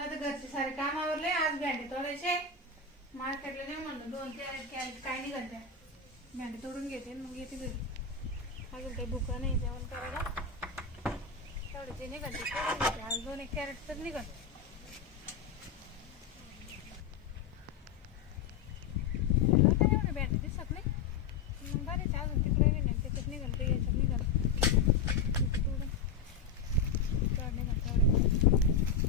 आता घरचे सारे काम आवरले. आज भेंडे तोडायचे. मार्केटला नाही म्हणलं 2-3 कॅरेट काय निघाल त्या भेंडे तोडून घेते मग येते घरी. अजून काही भुका नाही जेवण करायला. तेवढे ते निघाल ते तोडून घेते. आज 2-1 कॅरेट तर निघाल. एवढे भेंडे दिसत नाही मग बरेच अजून तिकडे नाही त्याच्यात निघाल ते याच्यात निघाल तोडून तोड निघाल तेवढे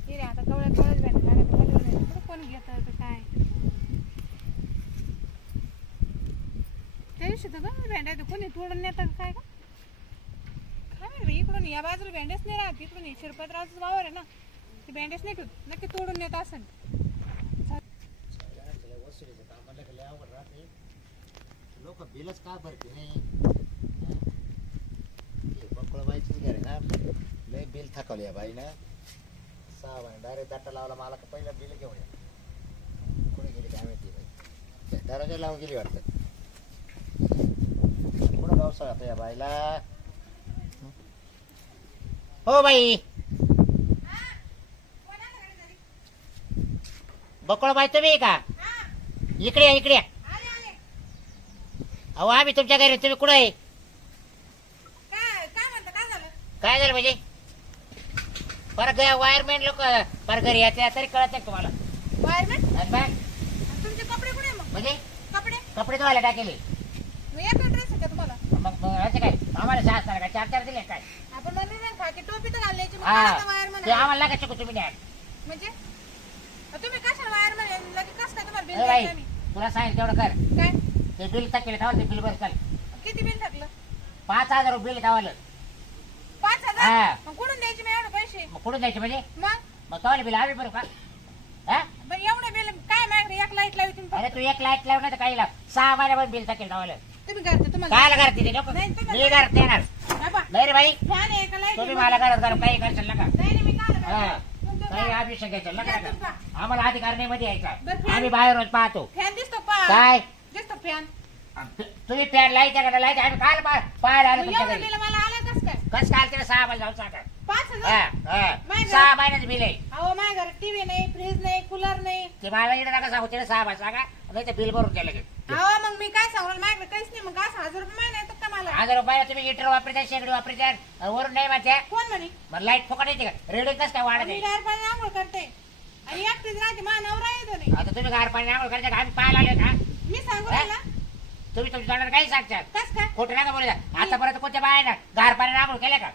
रे. आता कवळ्या कवळ्याच भेंडे लागत कुठं कोण घेतं तर काय. त्या दिवशी तर बघ भेंड्या तर कोणी तोडून नेतं का काय का काय माहिती. इकडून या बाजूला भेंड्याच नाही राहत. इकडून शिरपतरावच वावर आहे ना ते भेंड्याच नाही ठेवत. नक्की तोडून नेत असेल. लोक बिलच का भरते नाही. बकळबाईचीच घर आहे ना. लय बिल थकवली या बाई ना. 6 महिने डायरेक्ट दाटा लावला. मला का पहिलं बिल घेऊन या कोणी गेली काय माहिती बाई. दरवाजा लावून गेली वाटतं. कुठं गावसा आता या बाईला. हो बाई बकळबाई तुम्ही का? इकडे या इकडे. अहो आम्ही तुमच्या घरी. तुम्ही कुठं आहे? काय झालं म्हणजे परत वायरमॅन लोक परत घरी येते तरी कळत नाही तुम्हाला. वायरमॅन तुमचे कपडे कुठे मग? म्हणजे कपडे कपडे धुवायला टाकेले. एक ड्रेस आहे का तुम्हाला? मग असं काय आम्हाला 6 काय 4 दिले काय? आपण म्हणले ना खाकी टोपी तर घालायची. मग हा आता वायरमॅन ते आम्हाला लागा शिकू तुम्ही नाही. म्हणजे तुम्ही कशाला वायरमॅन लगे कसं काय तुम्हाला बिल ए बाई द्यायचं मी? तुला सांगितलं तेवढं कर. काय ते बिल टाकेले थांबा. ते बिल भर चाल. किती बिल टाकलं? 5000 बिल गावालं. 5000. हा. मग कुठून द्यायचे मी एवढे पैसे? मग कुठून जायचे म्हणजे मग मग तवाले बिल आम्ही भरू का? हा पण एवढे बिल काय मागणे? एक लाईट लावी तुम्ही अरे फक्त. तू 1 लाख लावून नाही तर काही लाव. 6 महिन्यापासून बिल टाकेल गावालं. तुम्ही घरचे तुम्हाला कायला करते ते लोक? नाही, तुम्ही- मी घरात येणार बाबा नाही रे बाई. फॅन आहे का लाईट तुम्ही मला घरात घरात काही करशाल नका. नाही नाही, मी काय हा. तुमचं काही काय? अभिषेक घ्यायचा नका या नका. तुमचा. आम्हाला अधिकार नाही मध्ये यायचा. बरं, फॅन- आम्ही बाहेर रोज पाहतो. फॅन दिसतो पा काय दिसतो फॅन. तुम्ही पॅन लाईच्या का लाईच्या आम्ही काल पाहायला आलो तुमच्या एवढं घरी. बिल मला आलं कसं काय? कस काल तिला 6 महिने जाऊन सांगा. 5000. माय 6 महिन्याचं बिल आहे. अहो माझ्या घरात टीव्ही नाही, फ्रीज नाही, कूलर नाही. ते मला इकडे नका सांगू. तिला 6 महिने सांगा नाही तर बिल भरून द्या लगेच. अहो मग मी काय सांगू? माझ्याकडे काहीच नाही. मग असं 1000 रुपये महिना येतात का मला? 1000 रुपये तुम्ही हिटर वापरता शेगडी वापरता वरून नाही माझ्या. कोण म्हणे? मग लाईट फुकट येते का? रेडिंग कसं काय वाढत मी आहे? गार पाणी आंघोळ करते आणि एकटीच राहते. माझा नवरा येतो नाही. आता तुम्ही गार पाणी आंघोळ करायचं का? आम्ही पाहायला आले का? मी सांगू राहिला तुम्ही तुमच्या तोंडाला काही सांगतात कस काय? खोटं नका बोलू. आतापर्यंत कोणत्या बाय ना गार पाणी आंघोळ केल्या का?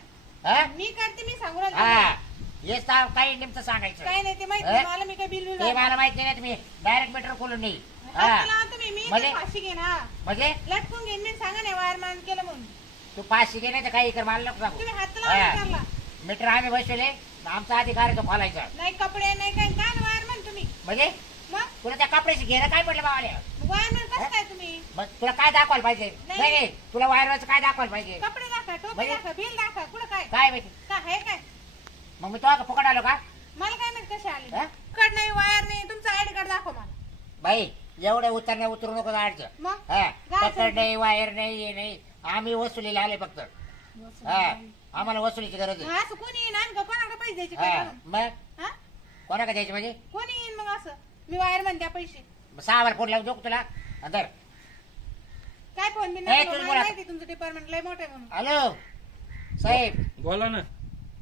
हा? मी करते. मी सांगू राहिला हा हेच तर काही नेमकं सांगायचं. काय नाही ते माहिती अ? मला. मी काय बिल ते मला माहिती नाही. तुम्ही डायरेक्ट मीटर खोलून नाही. तुम्ही मी म्हणजे? तर फाशी घेईन. हा म्हणजे लटकून घेईन. मी सांगा नाही वायरमॅन केलं म्हणून. तू 500 घे नाही तर काही कर. मला नको सांगू. तुम्ही हात हा. लावला मीटर आम्ही बसवले आमचा अधिकार आहे तो खोलायचा. नाही कपडे नाही काय काय वायरमॅन तुम्ही. म्हणजे मग तुला त्या कपड्याची घेणं काय पडलं बाबाले? वायरमॅन कसं काय तुम्ही? मग तुला काय दाखवायला पाहिजे? नाही. नाही नाही तुला वायरचं काय दाखवायला पाहिजे? कपडे दाखवा, टोपी म्हणजे? दाखवा, बिल दाखवा. कुठं काय काय माहिती? काय आहे काय? मग मी तो फुकट आलो का? मला काय माहित कसे आले? हा? कड नाही, वायर नाही. तुमचं आयडी कार्ड दाखवा मला. बाई एवढे उतरण्या उतरू नको अडचण. मग हा काय पकड नाही वायर नाही हे नाही. आम्ही वसुलीला आले फक्त. हा आम्हाला वसुलीची गरज आहे. असं कोणी येईन आणि कोणाकडे पैसे द्यायचे हा काय म्हणून? मग हा? कोणाकडे द्यायचे म्हणजे? कोणी येईन मग असं? मी वायरमॅन द्या पैसे. 6 वर फोन लावून देऊ का तुला अंदर? काय फोन बिन ए, नाही तुम्ही मला बोला. माहिती तुमचं डिपार्टमेंट लय मोठं आहे म्हणून. हॅलो साहेब. बोला ना.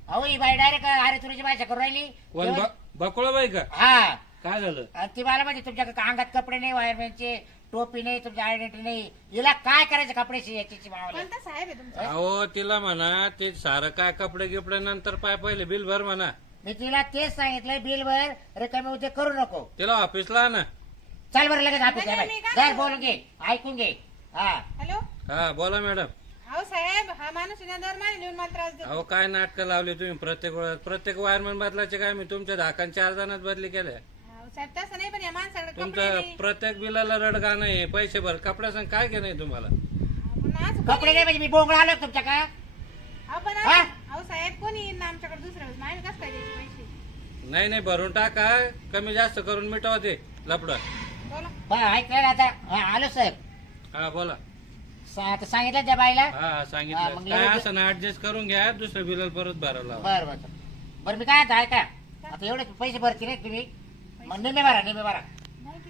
अहो ही बाई डायरेक्ट अरे तुरीची भाषा करून राहिली. कोण बकुळाबाई का? हा काय झालं? आणि ती मला म्हणजे तुमच्या अंगात कपडे नाही वायरमॅनचे टोपी नाही तुमची आयडेंटिटी नाही. हिला काय करायचं कपड्याची याची मावाला? कोणता साहेब आहे तुमचा? अहो तिला म्हणा ते सारं काय कपडे गिपडे नंतर पाय पहिले बिल भर म्हणा. मी तिला तेच सांगितलंय बिल भर रिकामे उद्या करू नको. तिला ऑफिसला ना. चल बरं लगेच ऑफिस नाही, आहे मी बाई. काय जर बोलून घे ऐकून घे. हा हॅलो. हा बोला मॅडम. अहो साहेब हा माणूस आहे ना दर महिने येऊन मला त्रास देतो. अहो काय नाटकं लावली तुम्ही प्रत्येक वेळेस. प्रत्येक वायरमॅन बदलायचे काय? मी तुमच्या धाकान 4 जणात बदली केल्या. अहो साहेब तसं नाही पण या माणसाकडे कपडे तुमचं नाही. प्रत्येक बिलाला रडगा नाही. पैसे भर कपड्याचं काय के नाही तुम्हाला? आपण असं कपडे कोणी- नाही म्हणजे मी बोंगळा आलो तुमच्या का? आपण हा? अहो साहेब कोणी येईन ना आमच्याकडे दुसऱ्या वेळेस माहिती कसं काय द्यायचे पैसे? नाही नाही भरून टाका. कमी जास्त करून मिटवा ते लपड. बोला. हा ऐकलं आता. हा आलो साहेब. हा बोला. आता सांगितलं त्या बाईला. हा हा, सांगितलं. मग काय लगेच- असं ना ऍडजस्ट करून घ्या. दुसऱ्या बिलाला परत भरायला लावा. बरं बरं बरं मी काय आता ऐका आता एवढे पैसे भरते नाही तुम्ही मग नेमे भरा 90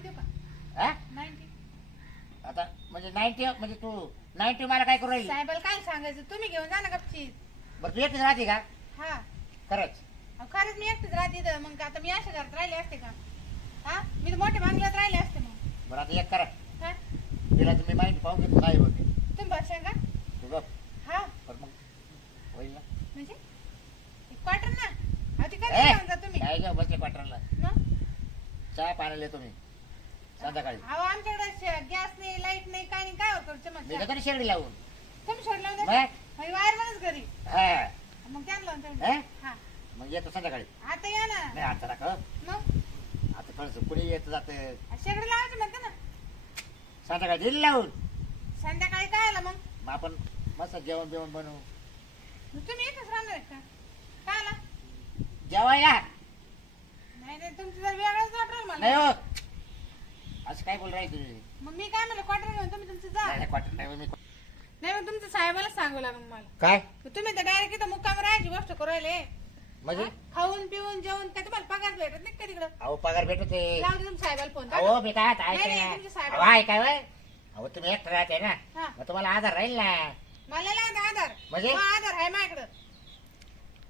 देऊ का हा 90? आता म्हणजे 90 म्हणजे तू 90 मला काय करू राहील साहेबाला काय सांगायचं, तुम्ही घेऊन जा ना गपचीत. बरं तू एकटीच राहते का हा खरंच अहो, खरंच मी एकटीच राहते इथं. मग आता मी अशा घरात राहिले असते का? हा मी तर मोठ्या बांगल्यात राहिले असते. मग बरं आता एक करा काय तिला तुम्ही माहिती पाहून घेतो काय होते तुम्ही बसशाल का? तू गप हा पण मग होईल ना म्हणजे क्वार्टर ना. अहो ती ए, कधी घेऊन जा तुम्ही काय घेऊ बसले क्वार्टरला मग? चहा पाण्याला तुम्ही संध्याकाळी अहो आमच्याकडे गॅस नाही, लाईट नाही, काय नाही. काय होतं मी चमत्कार? तरी शेगडी लावून तुम्ही सोडला मग वायर मध्येच घरी. हा मग त्यांना लावून ए? ठेवलं. हा मग येतो संध्याकाळी आता या ना. नाही आता नका मग आता थोडस कुणी येत जात शेगडी लावायचं म्हणते ना. संध्याकाळी दिली लावून संध्याकाळी काय आला मग? मग आपण मस्त जेवण बिवण बनवू मग तुम्ही इथंच राहणार आहेत का? काय आला? जेवायला नाही नाही तुमचं जर वेगळंच वाटलं मला. नाही हो असं काय बोल राहील तुम्ही मग मी काय म्हणलं क्वार्टर घेऊन तुम्ही तुमचं जा. नाही, क्वार्टर नाही हो, मी नाही मग तुमचं साहेबाला सांगू लागून मला. काय मग तुम्ही तर डायरेक्ट इथं मुक्काम राहायची गोष्ट करू राहिले. म्हणजे हा? खाऊन पिऊन जेवण काय तुम्हाला पगार भेटत नाही का तिकडं? अहो पगार भेटत आहे लावते तुमच्या साहेबाला फोन. अहो मी काय नाही, नाही, तुमचे साहेब. आहे काय होय? अहो तुम्ही एकटं राहते ना हा. मग तुम्हाला आधार राहील ना मला लागला आधार. म्हणजे? हो, आधार आहे माझ्याकडं.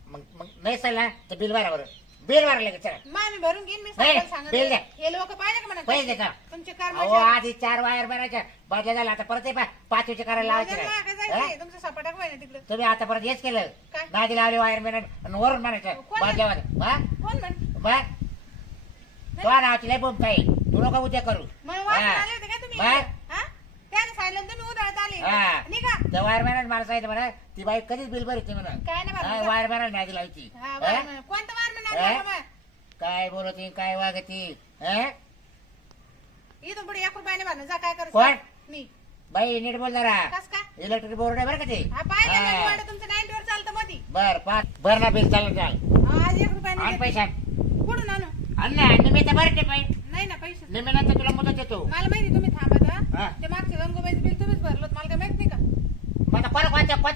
मग मग नाही चालला तर बिल भरा बरं बिल भरा लगेच चला मग आम्ही भरून घेईन. मी नाही, साहेबाला बिल द्या. सांगत हे लोक पाहिजे का म्हणा पैसे द्या. तुमचे अहो कर्मचारी. आधी 4 वायर भरायच्या बदल्या झाला आता परत पाचवीचे करायला लावायचे माझ्या मागं नाही. जायचंय. हा? तुमचं सपाटा काय ना तिकडं. तुम्ही आता परत हेच केलं काय? नादी लावली वायर मेन आणि वरून म्हणायचं कोण? बदल्यावर कोण म्हण? मग तो नावची लय बोंब काही तू नको उद्या करू मग वाचून हा. आले होते का तुम्ही? मग? हा? त्याने सांगितलं तुम्ही उधळत आले. हा. निघा. त्या वायरमॅन मला सांगितलं म्हणा ती बाई कधीच बिल भरते म्हणा काय नाही भरलं. वायरमॅन नादी लावायची हा, हा? वारमन. कोणतं वारमन हा? आणलं बाबा? काय बोलती काय वागती हा? इथून पुढे 1 रुपयाने भरणं. जा काय कोण? करायचं? मी. बाई नीट बोल जरा कस काय? इलेक्ट्रिक बोर्ड आहे बरं का ते हा पाहिजे ना हा. निवाडं तुमचं 90 वर चालतं मधी. बर पाच भर ना बिल चालू चाल आज 1 रुपयाने आण देते. पैसा कुठून आणू? आण ना निमित्त भरते पाय नाही ना पैसे. निमित्त तुला मुदत देतो मला माहिती तुम्ही थांबा हा. आता. ते मागचे गंगोबाईचं बिल तुम्हीच भरलं होतं. मला काय माहित नाही का? मग आता परत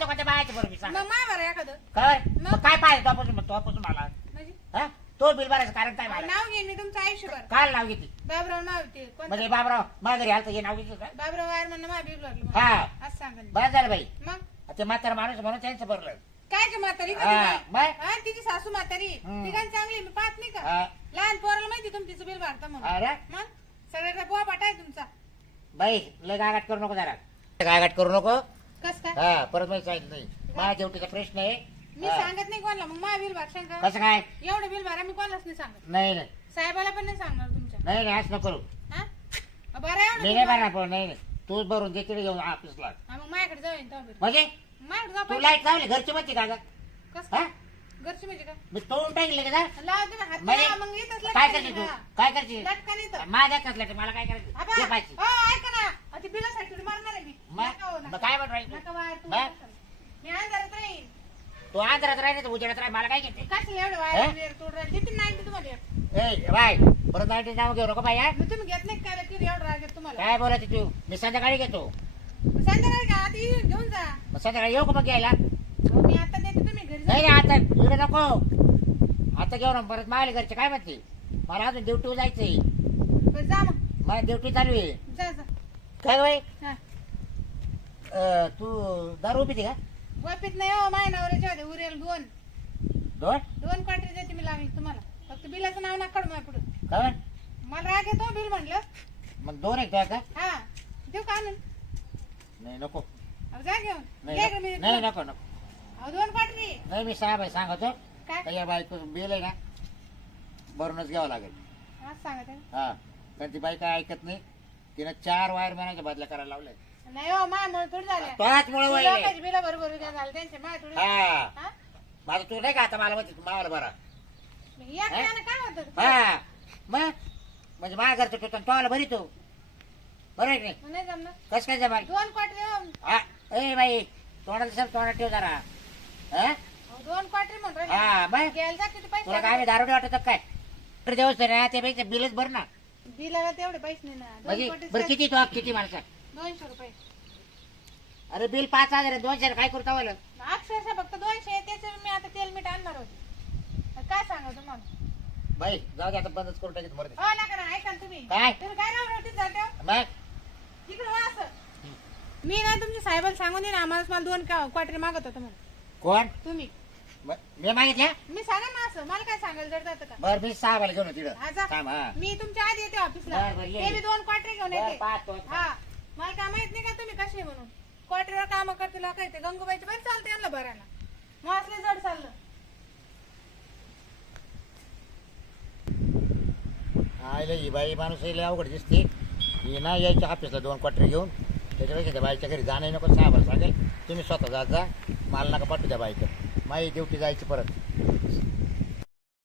कोणत्या बायाचे बरोबर सांग मग माय भरा एखादं. काय मग? मग काय पाहिजे तोपासून मला म्हणजे हा तो बिल भरायचं कारण काय मला नाव घेईन मी तुमचं आयुष्यभर. काल नाव घेते बाबराव नाव ते कोणतं? म्हणजे बाबराव माझ्या घरी आलं हे नाव घेतलं का बाबराव वायर म्हणणं माझं बिल भरलं हा. मला. असं सांगा ना. बरं झालं बाई मग ते म्हातारा माणूस म्हणून त्यांचं भरलं काय ती म्हातारी का हा, ती बाय. बाई? हा, तिची सासू म्हातारी हम्म. ती काय चांगली मी पाहत नाही का? हा. लहान पोराला माहिती तुम्ही तिचं बिल भरता म्हणून. अरे मग सगळ्याचा पोहा पाठा आहे तुमचा. बाई लय गागाट करू नको जरा गागाट करू नको कस काय? हा परत मला सांगितलं नाही माझ्या जेवटीचा प्रश्न आहे मी हा. सांगत नाही कोणाला. मग माझं बिल भरशाल का? कसं काय एवढं बिल भरा मी कोणालाच नाही सांगत. नाही नाही साहेबाला पण नाही सांगणार तुमच्या. नाही नाही असं नको करू हा? बरं एवढं मी बिल नाही भरा. भरणार पण नाही नाही तूच भरून दे तिकडे घेऊन ऑफिसला हा, मग माझ्याकडे जाऊ येईन तेव्हा बिल. म्हणजे माझ्याकडे जाऊ तू पाहिजे. लाईट लावली घरची म्हणते का ग? कस हा? काय? घरची म्हणजे काय? मी तोडून टाकले का लावा तुम्ही हात म्हणजे लावा, मग इथंच काय लटकन करते तू येतं. काय करते लटकन येतं. माझ्या कसलं मला काय करायचं आबा, ते पाहिजे हो, ऐका ना. अहो, ती बिलासाठी थोडी मारणार आहे मी. नका हो, मग नका. काय म्हणून राहील नका वायर तू. मग? मी अंधारात राहीन. तू आंध्रात राहिले तर उजेडात राह मला काय घेते कशाला एवढं वायर बियर तोड राहिले? देतील 90 तुम्हाला. ए बाय परत नाईन्टी नाव घेऊ नको बाई हा? मग तुम्ही घेत नाही काय किती एवढं राग येतो तुम्हाला? काय बोलायची तू मी संध्याकाळी घेतो संध्याकाळी का आता येऊन घेऊन जा. मग संध्याकाळी येऊ का मग घ्यायला अहो, मी आता देते तुम्ही घरी जा. नाही नाही आता इकडे नको आता घेऊ ना परत मावले घरचे काय म्हणते मला अजून ड्युटी जायचंय बरं, जा मग. मला ड्युटी चालू आहे जा जा. काय बाई हा. तू दारू पिते का वापीत नाही हो माझ्या नवऱ्याच्या होते उरेल 2 दोन 2 क्वार्टर देते मी लावीन तुम्हाला. फक्त बिलाचं नाव नका काढू माझ्या पुढं. काय मला राग येतो बिल म्हणलं. मग दोन एक का हा देऊ का आणून? नाही नको अहो, जा घेऊन. नाही घे का मी नको. नाही नको नको अहो 2 क्वार्टरी. नाही मी साहेब आहे सांगतो काय? का या बायको बिल आहे ना भरूनच घ्यावं लागेल आज सांगत आहे. हा कारण ती बाई काय ऐकत नाही तिनं 4 वायर महिन्याच्या बदल्या करायला लावल्या नाही हो माझ्यामुळे थोडी झाल्या. त्याचमुळे ती वळले. लोकांची बिलं बरोबर झालं त्यांचे माझ्या थोडी. हा हा? माझं तू नाही का आता मला म्हणते मावाला बरा मग या ठिकाणी काय होतं? हा मग म्हणजे माझ्या घरचं टोचन तोला भरी तो बरोबर आहे की नाही मग नाही जमणार. कसं काय जमाल 2 क्वार्टरी हो. हा ए बाई तोंडाला सर तोंडात ठेव जरा हा अहो, 2 क्वार्टरी म्हणून हा राहिले. मग घ्यायला जा किती पैसे तुला काय आम्ही दारू वाटत काय दिवस ना ते पैसे बिलच भर ना बिलाला तेवढे पैसे नाही ना. 2 म्हणजे क्वार्टरी बरं किती तो किती माणसा 200 रुपये. अरे बिल 5,000 आहे 200 काय करता वाला अक्षरशः फक्त 200 त्याचे मी आता तेल मीठ आणणार होते. आता काय सांगा तुम्हाला? बाई जाऊ दे आता बंदच करून टाकीत मरते हो नका ना ऐका ना तुम्ही काय? तुम्ही काय राहते जाते हो? मग इकडे वा असं मी ना तुमच्या साहेबाला सांगून दे ना मला 2 क्वार्टर मागत होता म्हणून कोण तुम्ही मी मागितल्या मी सांगा ना असं मला काय सांगायला जर जातं का बरं मी 6 वाला घेऊन हा, तिकडं जा. थांब हा मी तुमच्या आधी येते ऑफिसला बरं, बरं, ये, ते मी ये. 2 क्वार्टर घेऊन बरं, येते पाहतो. हा मला काय माहित नाही का तुम्ही कसे म्हणून क्वार्टरवर काम करते लोक येते गंगूबाईचे बरं चालते यांना भरायला मग असले जड चाललं आयला ही बाई माणूस लय अवघड दिसते ही ना यायच्या ऑफिसला 2 क्वार्टर घेऊन त्याच्यापेक्षा त्या बाईच्या घरी जाणं नको साहेबाला सांगेल तुम्ही स्वतः जात जा मला नका पाठवू त्या बाईकडे माझी ड्युटी जायची परत